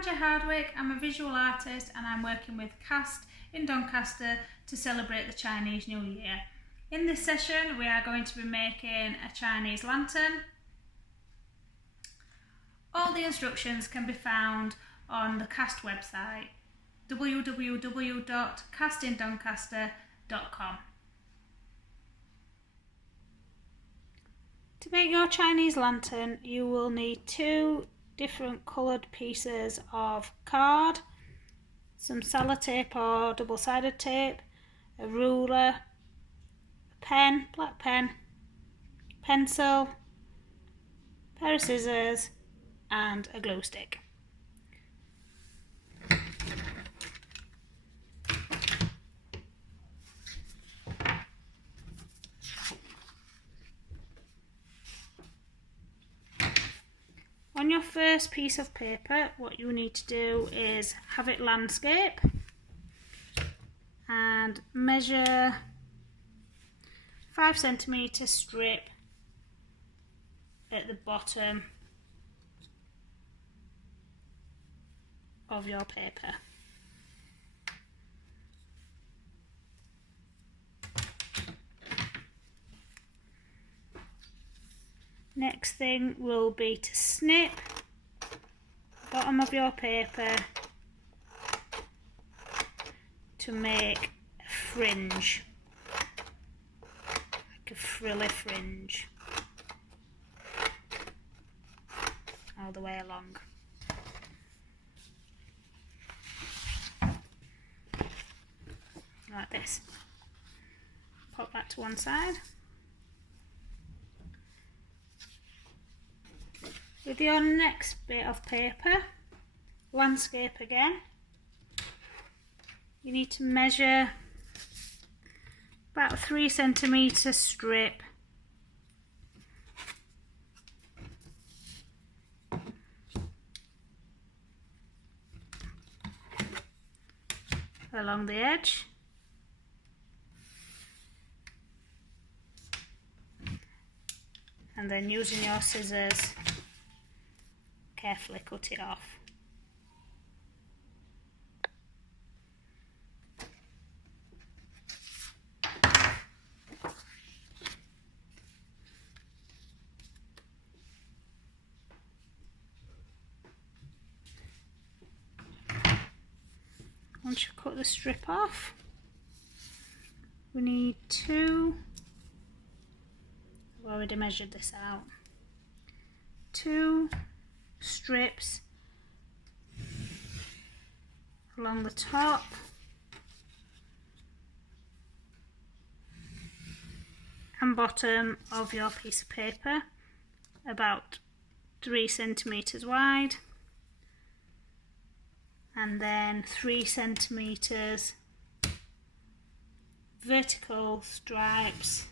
Anja Hardwick. I'm a visual artist and I'm working with CAST in Doncaster to celebrate the Chinese New Year. In this session we are going to be making a Chinese lantern. All the instructions can be found on the CAST website www.castinDoncaster.com. To make your Chinese lantern you will need two different coloured pieces of card, some sellotape or double-sided tape, a ruler, a pen, black pen, pencil, a pair of scissors and a glue stick. On your first piece of paper, what you need to do is have it landscape and measure 5 cm strip at the bottom of your paper. Next thing will be to snip the bottom of your paper to make a fringe, like a frilly fringe, all the way along. Like this. Pop that to one side. With your next bit of paper, landscape again, you need to measure about 3 cm strip along the edge. And then using your scissors, carefully cut it off. Once you cut the strip off, we need I've already measured this out, 2 strips along the top and bottom of your piece of paper, about 3 cm wide, and then 3 cm vertical stripes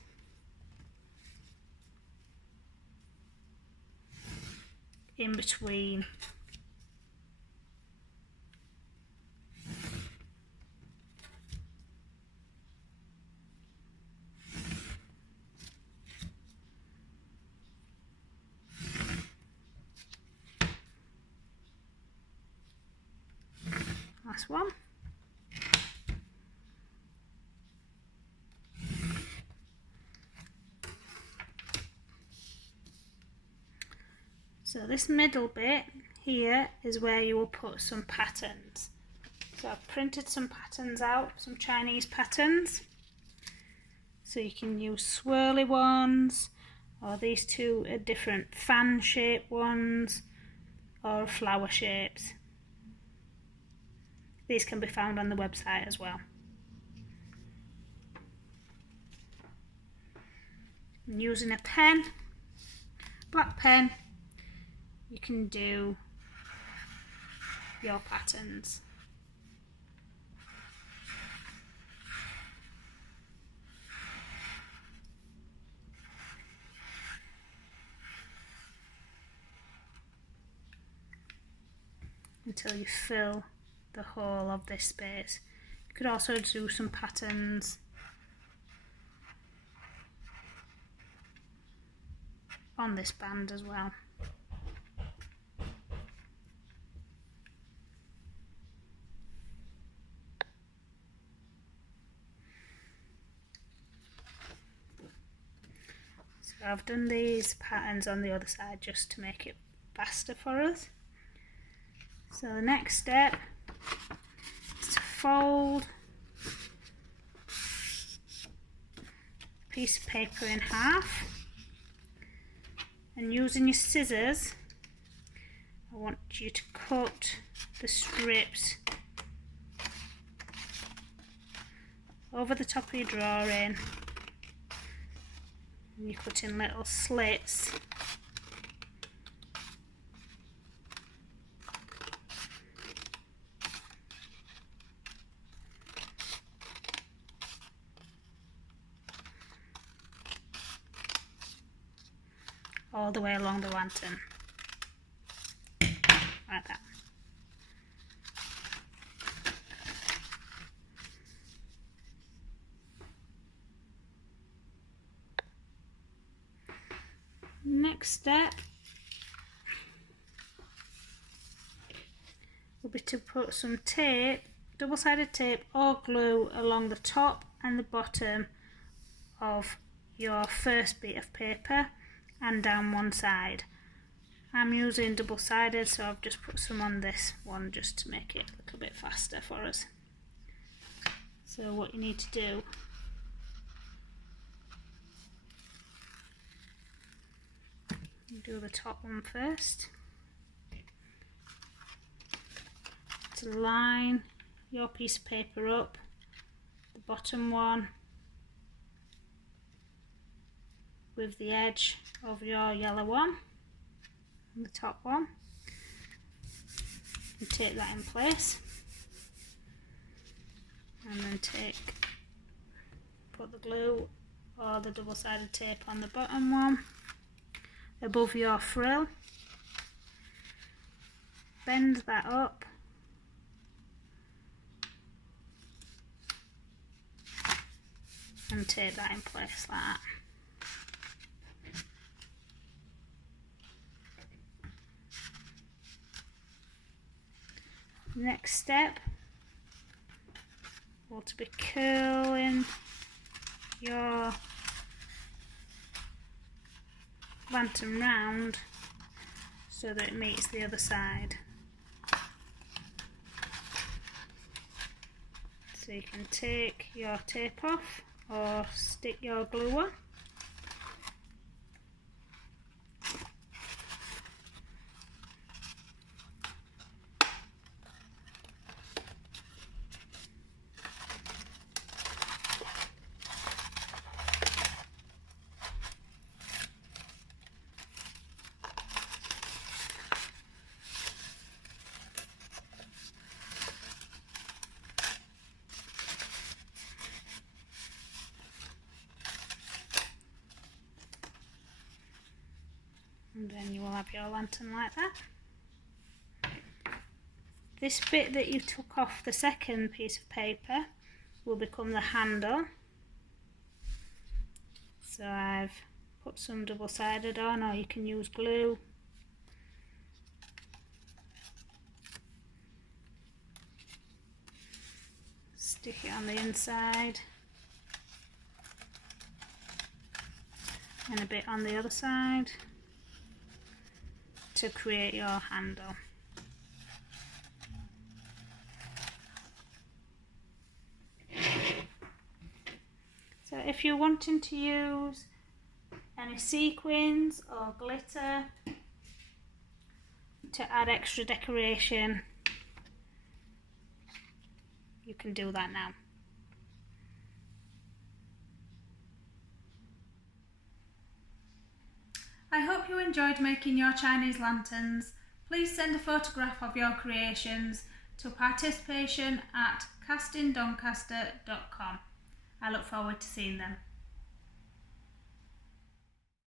in between. Last one. So this middle bit here is where you will put some patterns. So I've printed some patterns out, some Chinese patterns. So you can use swirly ones, or these two are different fan shaped ones, or flower shapes. These can be found on the website as well. And using a pen, black pen, you can do your patterns. Until you fill the whole of this space. You could also do some patterns on this band as well. I've done these patterns on the other side just to make it faster for us. So the next step is to fold a piece of paper in half, and using your scissors I want you to cut the strips over the top of your drawing, and you cut in little slits all the way along the lantern, like that. Next step will be to put some tape, double-sided tape or glue along the top and the bottom of your first bit of paper and down one side. I'm using double-sided, so I've just put some on this one just to make it a little bit faster for us. So what you need to do the top one first, to line your piece of paper up, the bottom one with the edge of your yellow one and the top one, and take that in place, and then put the glue or the double-sided tape on the bottom one above your frill, bend that up and tape that in place like that. Next step will to be curling your lantern round so that it meets the other side. So you can take your tape off or stick your glue on. And then you will have your lantern like that. This bit that you took off the second piece of paper will become the handle. So I've put some double-sided on, or you can use glue. Stick it on the inside and a bit on the other side to create your handle. So if you're wanting to use any sequins or glitter to add extra decoration, you can do that now. I hope you enjoyed making your Chinese lanterns. Please send a photograph of your creations to participation@castingdoncaster.com. I look forward to seeing them.